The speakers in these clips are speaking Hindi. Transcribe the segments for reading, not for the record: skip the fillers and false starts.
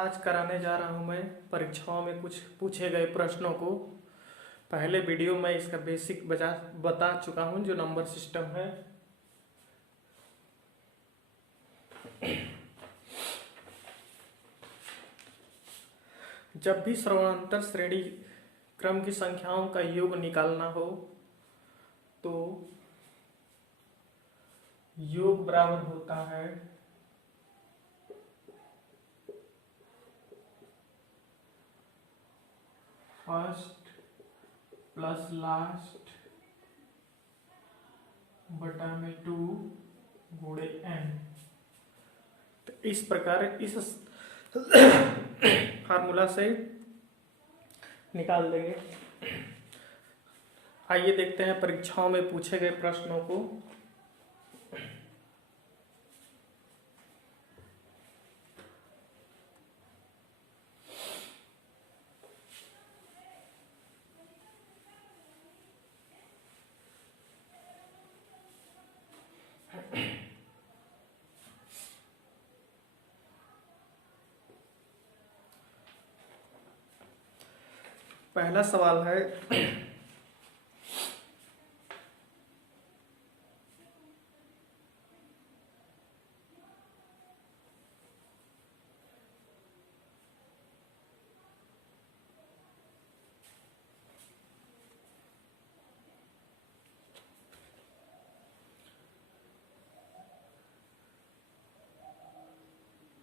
आज कराने जा रहा हूँ मैं परीक्षाओं में कुछ पूछे गए प्रश्नों को। पहले वीडियो में इसका बेसिक बता चुका हूँ जो नंबर सिस्टम है। जब भी श्रवणांतर श्रेणी क्रम की संख्याओं का योग निकालना हो तो योग बराबर होता है फर्स्ट प्लस लास्ट बटा में 2 गुणे n। तो इस प्रकार इस फार्मूला से निकाल देंगे। आइए देखते हैं परीक्षाओं में पूछे गए प्रश्नों को। पहला सवाल है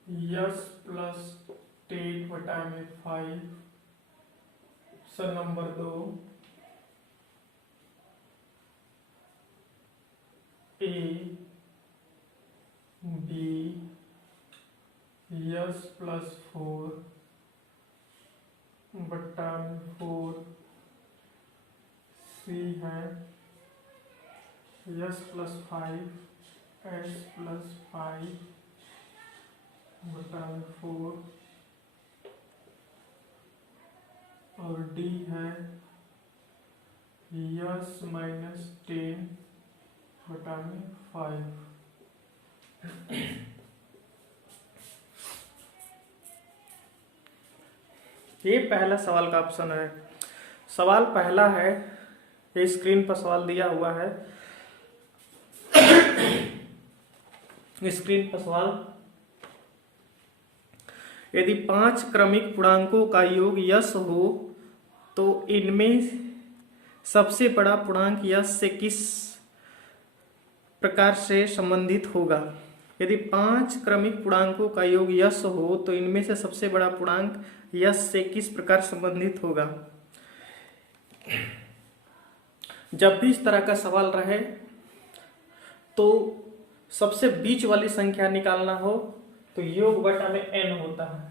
यस प्लस 10 बटा में 5। ऑप्शन नंबर 2 ए बी यस प्लस 4 बटा में 4 सी है यस प्लस 5 एस प्लस 5 बटा में 4 और डी है यस माइनस 10 बटा में 5। ये पहला सवाल का ऑप्शन है। सवाल पहला है, ये स्क्रीन पर सवाल दिया हुआ है। स्क्रीन पर सवाल, यदि 5 क्रमिक पूर्णांकों का योग यश हो तो इनमें सबसे बड़ा पूर्णांक यश से किस प्रकार से संबंधित होगा। यदि 5 क्रमिक पूर्णांकों का योग यश हो तो इनमें से सबसे बड़ा पूर्णांक यश से किस प्रकार संबंधित होगा। जब भी इस तरह का सवाल रहे तो सबसे बीच वाली संख्या निकालना हो तो योग बटा में n होता है,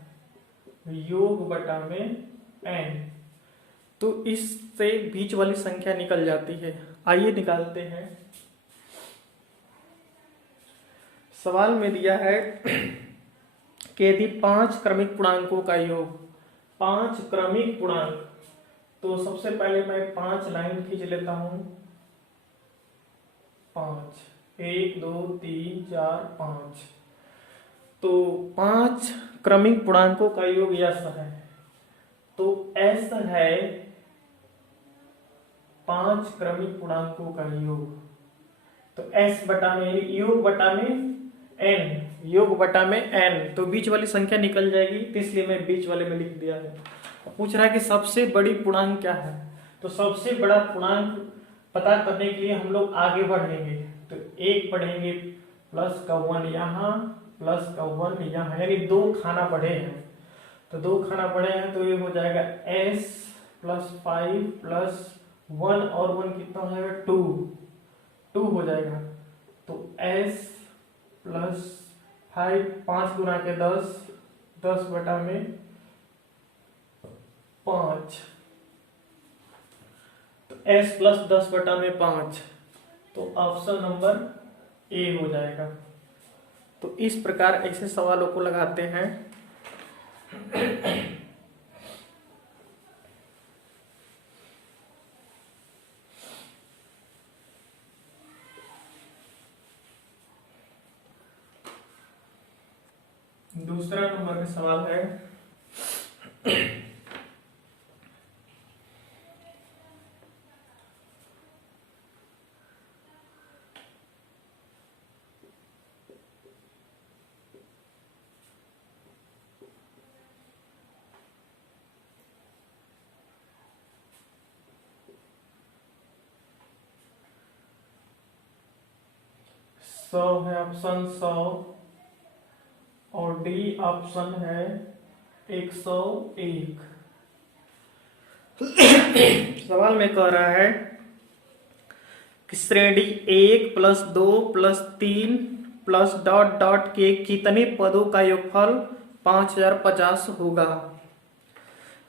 योग बटा में n। तो इससे बीच वाली संख्या निकल जाती है। आइए निकालते हैं। सवाल में दिया है कि यदि 5 क्रमिक पूर्णांकों का योग, 5 क्रमिक पूर्णांक, तो सबसे पहले मैं 5 लाइन खींच लेता हूं। 5 1 2 3 4 5। तो 5 क्रमिक पूर्णांकों का योग यश है, तो S है 5 क्रमिक पूर्णांकों का योग। तो S बटा में योग बटा में n, योग बटा में n, तो बीच वाली संख्या निकल जाएगी, तो इसलिए मैं बीच वाले में लिख दिया है। पूछ रहा है कि सबसे बड़ी पूर्णांक क्या है, तो सबसे बड़ा पूर्णांक पता करने के लिए हम लोग आगे बढ़ेंगे। तो 1 पढ़ेंगे प्लस का 1 यहाँ प्लस का 1 यहाँ, यानी 2 खाना बढ़े हैं। तो 2 खाना बढ़े हैं तो ये हो जाएगा s प्लस 5 प्लस 1 और 1 कितना हो जाएगा 2 हो जाएगा। तो s प्लस 5 5 गुना के 10 10 बटा में 5। तो s प्लस 10 बटा में 5, तो ऑप्शन नंबर ए हो जाएगा। तो इस प्रकार ऐसे सवालों को लगाते हैं। दूसरा नंबर का सवाल है, 100 है ऑप्शन 100 और डी ऑप्शन है 101। सवाल में कह रहा है कि श्रेणी 1 plus 2 plus 3 plus dot dot के कितने पदों का योगफल 5050 होगा।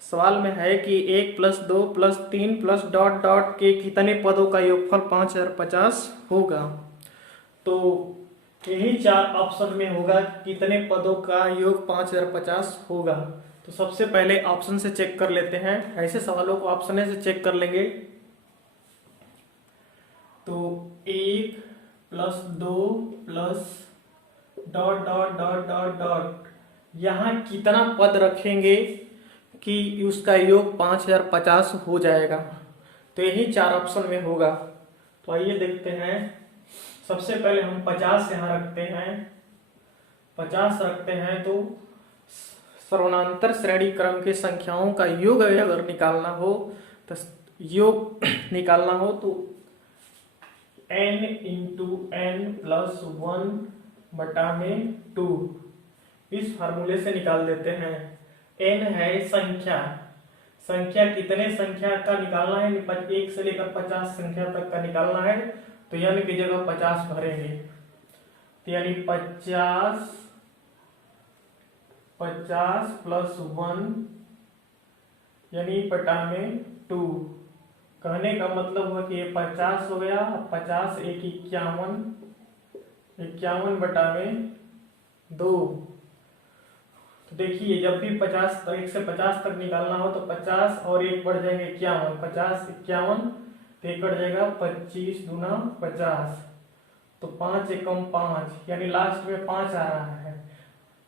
सवाल में है कि 1 plus 2 plus 3 plus dot dot के कितने पदों का योगफल 5050 होगा। तो यही चार ऑप्शन में होगा कितने पदों का योग 5050 होगा। तो सबसे पहले ऑप्शन से चेक कर लेते हैं। ऐसे सवालों को ऑप्शन से चेक कर लेंगे। तो 1 plus 2 plus dot dot dot dot dot, यहाँ कितना पद रखेंगे कि उसका योग 5050 हो जाएगा। तो यही चार ऑप्शन में होगा। तो आइए देखते हैं। सबसे पहले हम 50 यहाँ रखते हैं। 50 रखते हैं तो समानांतर श्रेणी क्रम के संख्याओं का योग अगर निकालना हो तो योग निकालना हो तो n इंटू n प्लस 1/2 इस फार्मूले से निकाल देते हैं। n है संख्या, संख्या कितने संख्या का निकालना है, 1 से लेकर 50 संख्या तक का निकालना है। तो यानी की जगह 50 भरेंगे, तो यानी 50 प्लस 1 यानी बटा में 2। कहने का मतलब हुआ कि ये 50 हो गया, 50 एक 51, 51 बटा में 2। तो देखिए जब भी 50 तक 1 से 50 तक निकालना हो तो 50 और 1 बढ़ जाएंगे 51, 50 51 तो 1 कट जाएगा 25 दूना 50, तो 5 एकम 5 यानी लास्ट में 5 आ रहा है,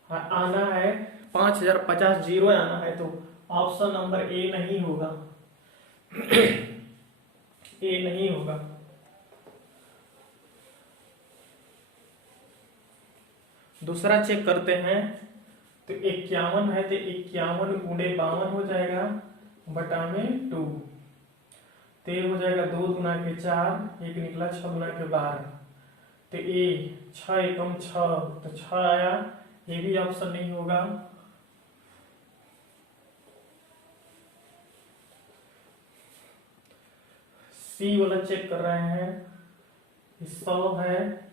आना है 5050 जीरो आना है। तो ऑप्शन नंबर ए नहीं होगा। ए नहीं होगा। दूसरा चेक करते हैं। तो 51 है तो 51 गुणे 52 हो जाएगा बटा में 2। तो ये हो जाएगा 2 दूना के 4, 1 निकला 6 दूना के 12। तो ए 6 एकम 6 तो 6 आया। ये भी ऑप्शन नहीं होगा। सी वाला चेक कर रहे हैं। 100 है,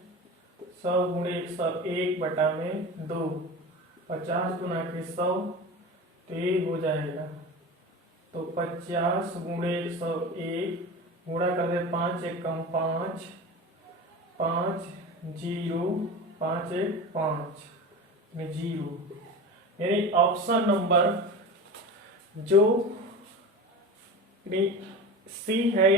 100 गुणे 101 बटा में 2, 50 गुना के 100 तो ये हो जाएगा। तो 50 गुणे 101 गुणा कर दे 5 एकम 5, 5 0 5 1 5 में 0, यानी ऑप्शन नंबर जो सी है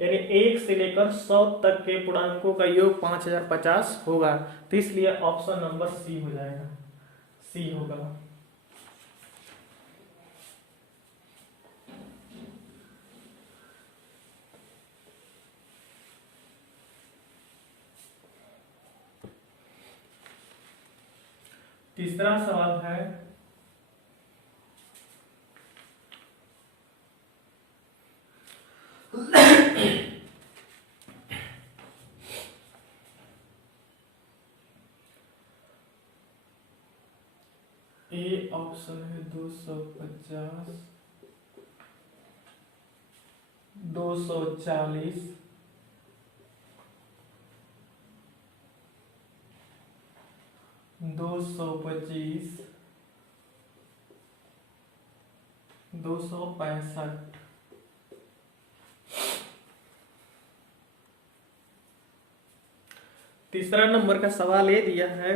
यानी 1 से लेकर 100 तक के पूर्णांकों का योग 5050 होगा। तो इसलिए ऑप्शन नंबर सी हो जाएगा, सी होगा। तीसरा सवाल है ए ऑप्शन है 250, 240, 225, 265। तीसरा नंबर का सवाल ये दिया है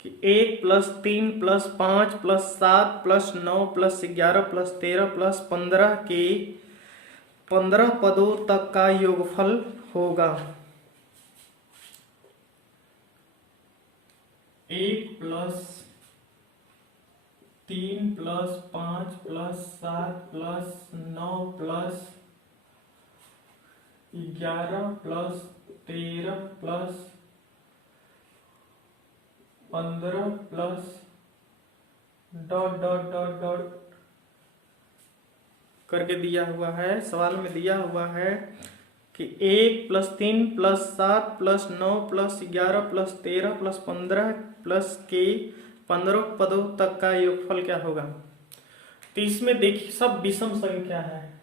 कि 1 plus 3 plus 5 plus 7 plus 9 plus 11 plus 13 plus 15 के 15 पदों तक का योगफल होगा। 1 plus 3 plus 5 plus 7 plus 9 plus 11 plus 13 plus 15 plus dot dot dot dot करके दिया हुआ है। सवाल में दिया हुआ है कि 1+3+7+9+11+13+15 15 पदों तक का योगफल क्या होगा। तो इसमें देखिए सब विषम संख्या है,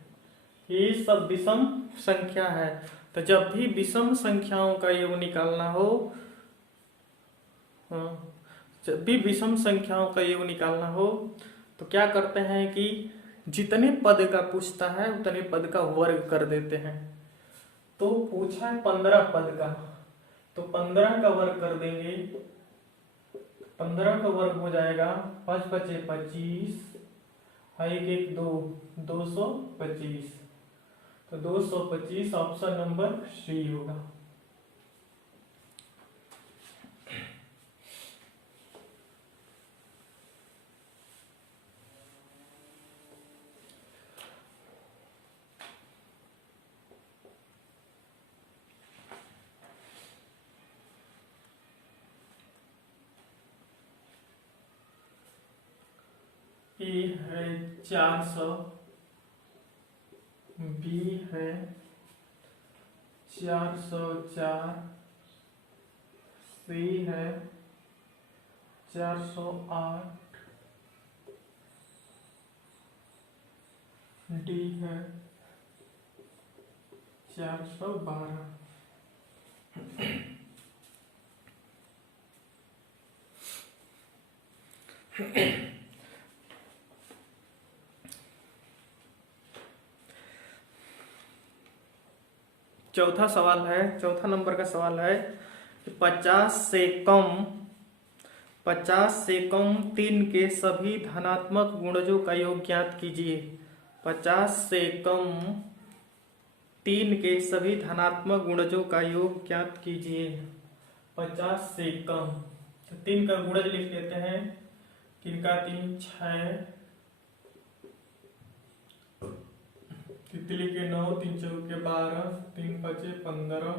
ये सब विषम संख्या है। तो जब भी विषम संख्याओं का योग निकालना हो, जब भी विषम संख्याओं का योग निकालना हो तो क्या करते हैं कि जितने पद का पूछता है उतने पद का वर्ग कर देते हैं। तो पूछा है 15 पद का, तो 15 का वर्ग कर देंगे, 15 का वर्ग हो जाएगा 5 × 5 = 25, 1 1 2 225। तो 225 ऑप्शन नंबर सी होगा। ए है 400, बी है 404, सी है 408, डी है 412। चौथा सवाल है, चौथा नंबर का सवाल है कि 50 से कम 3 के सभी धनात्मक गुणजों का योग ज्ञात कीजिए। 50 से कम 3 के सभी धनात्मक गुणजों का योग ज्ञात कीजिए। 50 से कम, तो 3 का गुणज लिख लेते हैं। 3 का 3 6, तितली के 9, 3 चौके 12, 3 5 15,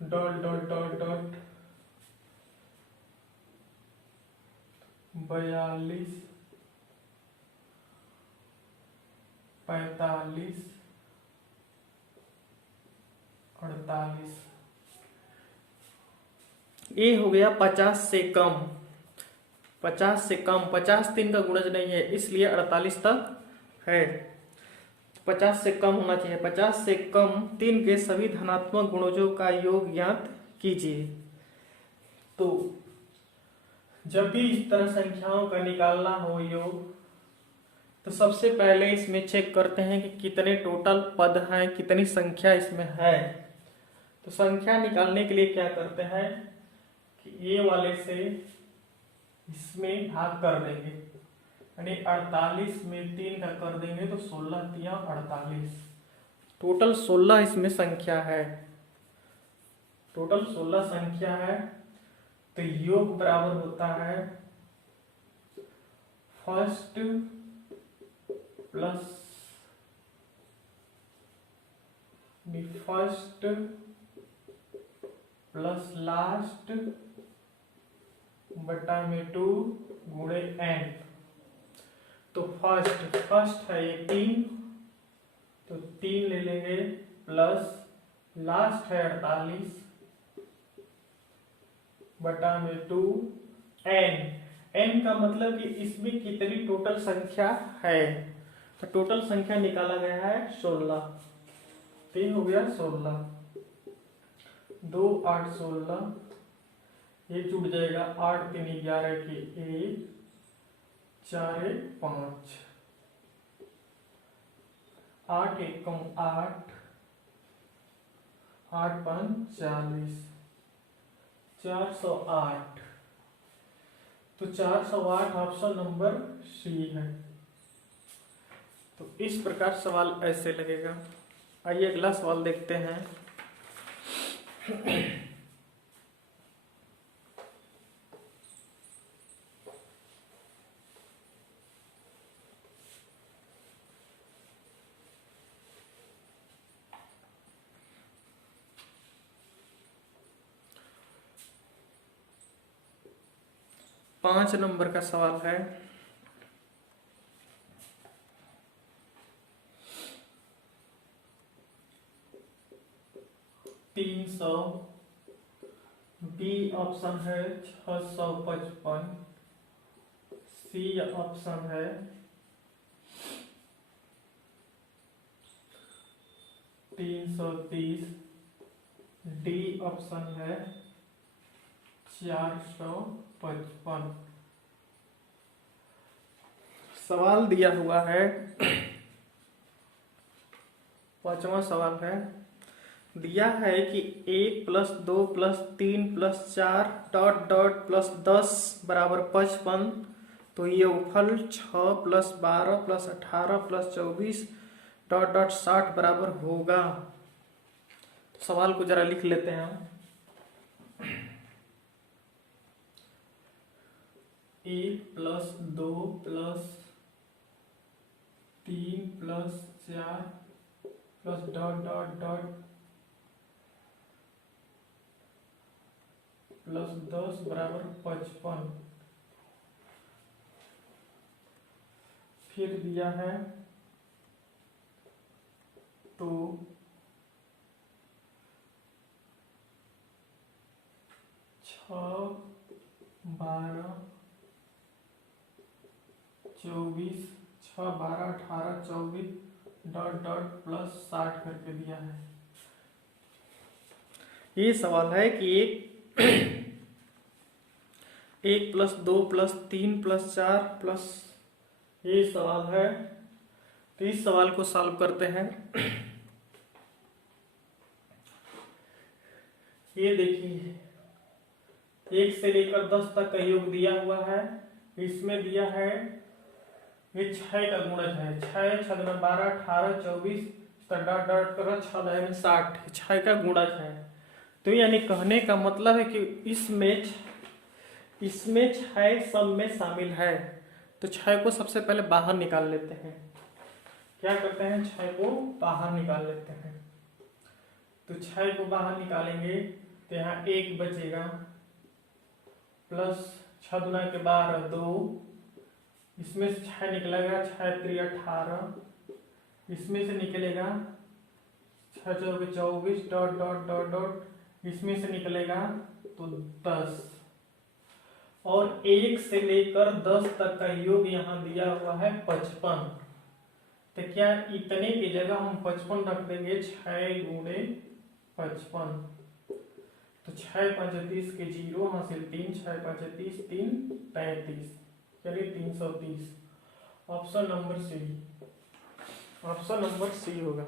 डॉट डॉट डॉट डॉट 42, 45, 48। ये हो गया 50 से कम। 50 से कम, 50 3 का गुणज नहीं है इसलिए 48 तक है। 50 से कम होना चाहिए। 50 से कम 3 के सभी धनात्मक गुणजों का योग ज्ञात कीजिए। तो जब भी इस तरह संख्याओं का निकालना हो योग, तो सबसे पहले इसमें चेक करते हैं कि कितने टोटल पद हैं, कितनी संख्या इसमें है। तो संख्या निकालने के लिए क्या करते हैं कि ये वाले से इसमें भाग कर देंगे, यानी 48 में 3 का कर देंगे तो 16 × 48। टोटल 16 इसमें संख्या है, टोटल 16 संख्या है। तो योग बराबर होता है first plus first plus last बटा में 2 गुणे एंड। तो फर्स्ट है ये 3, तो 3 ले लेंगे, प्लस लास्ट है 48 बटा में 2 एन का मतलब कि इसमें कितनी टोटल संख्या है। तो टोटल संख्या निकाला गया है 16। 3 हो गया 16, 2 8 16, ये जुड़ जाएगा 8 3 11 के 1, 4 1 5, 8 1 8, 8 5 40, 408। तो 408 ऑप्शन नंबर सी है। तो इस प्रकार सवाल ऐसे लगेगा। आइए अगला सवाल देखते हैं। पांच नंबर का सवाल है। 300, बी ऑप्शन है 655, सी ऑप्शन है 330, डी ऑप्शन है 455। सवाल दिया हुआ है, पांचवा सवाल है, दिया है कि 1+2+3+4 डॉट डॉट +10 बराबर 55, तो ये उफल 6+12+18+24 डॉट डॉट 60 बराबर होगा। तो सवाल को जरा लिख लेते हैं हम। 1+2+3+4 प्लस डॉट डॉट डॉट +10 बराबर 55। फिर दिया है 2 6 12 24 6 12 18 24 डॉट डॉट +60 करके दिया है। ये सवाल है कि 1+2+3+4 ये सवाल है। तो इस सवाल को सॉल्व करते हैं। ये देखिए 1 से लेकर 10 तक का योग दिया हुआ है। इसमें दिया है ये 6 का गुणज है, 6 6 12 18 24 डॉट डॉट करो 6 60, 6 का गुणज है। तो यानी कहने का मतलब है कि इसमें 6 सब में शामिल है। तो 6 को सबसे पहले बाहर निकाल लेते हैं। क्या करते हैं, 6 को बाहर निकाल लेते हैं। तो 6 को बाहर निकालेंगे तो यहाँ 1 बचेगा, प्लस 6 दूना के 12 2, इसमें से 6 निकलेगा 6 3 18, इसमें से निकलेगा 6 4 24 डॉट डॉट डॉट डॉट, इसमें से निकलेगा तो 10। और 1 से लेकर 10 तक का योग यहाँ दिया हुआ है 55। तो क्या इतने की जगह हम 55 रख देंगे, 6 गुणे 55। तो 6 5 30 के 0 हासिल 3, 6 5 30 3 35, चलिए 330। Option number C, option number C होगा।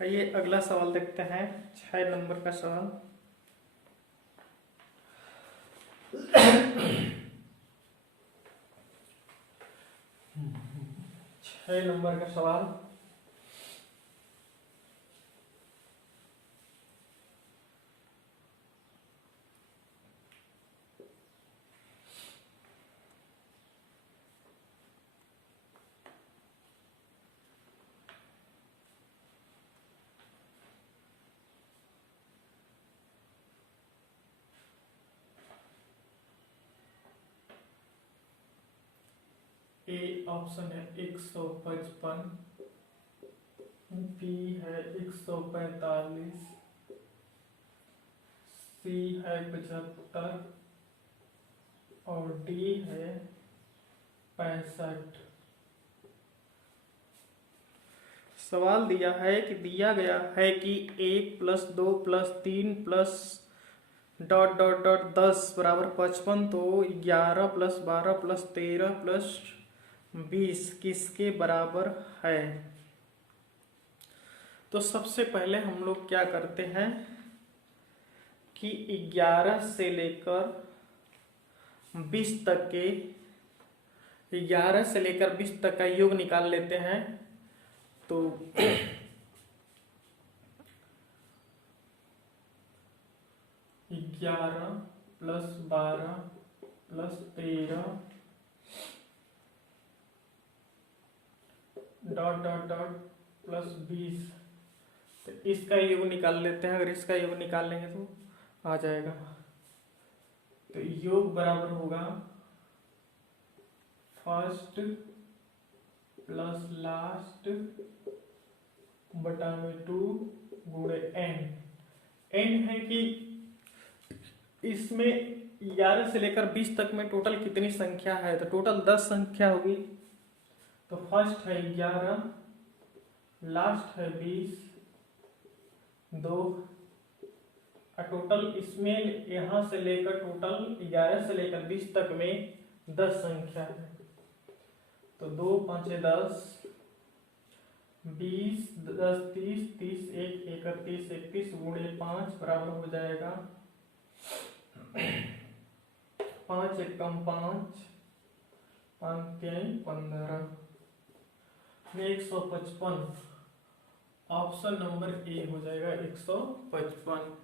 आइए अगला सवाल देखते हैं, 6 नंबर का सवाल। छह नंबर का सवाल, ए ऑप्शन है 155, बी है 145, सी है 75 और डी है 65। सवाल दिया है कि दिया गया है कि 1+2+3+ डॉट डॉट डॉट 10 बराबर 55, तो 11 + 12 + 13 + 20 किसके बराबर है। तो सबसे पहले हम लोग क्या करते हैं कि 11 से लेकर 20 तक के 11 से लेकर 20 तक का योग निकाल लेते हैं। तो 11 + 12 + 13 डॉट डॉट डॉट +20, तो इसका योग निकाल लेते हैं। अगर इसका योग निकाल लेंगे तो आ जाएगा। तो योग बराबर होगा फर्स्ट प्लस लास्ट बटा में 2 गुणे एन। एन है कि इसमें 11 से लेकर 20 तक में टोटल कितनी संख्या है, तो टोटल 10 संख्या होगी। तो फर्स्ट है 11, लास्ट है 20, 2, और टोटल इसमें यहां से लेकर टोटल 11 से लेकर 20 तक में 10 संख्या है। तो 2 5 10, 20 10 30, 30 1 31, 31 गुणे 5 बराबर हो जाएगा 5 एकम 5, 5 3 15 में 155। ऑप्शन नंबर ए हो जाएगा 155।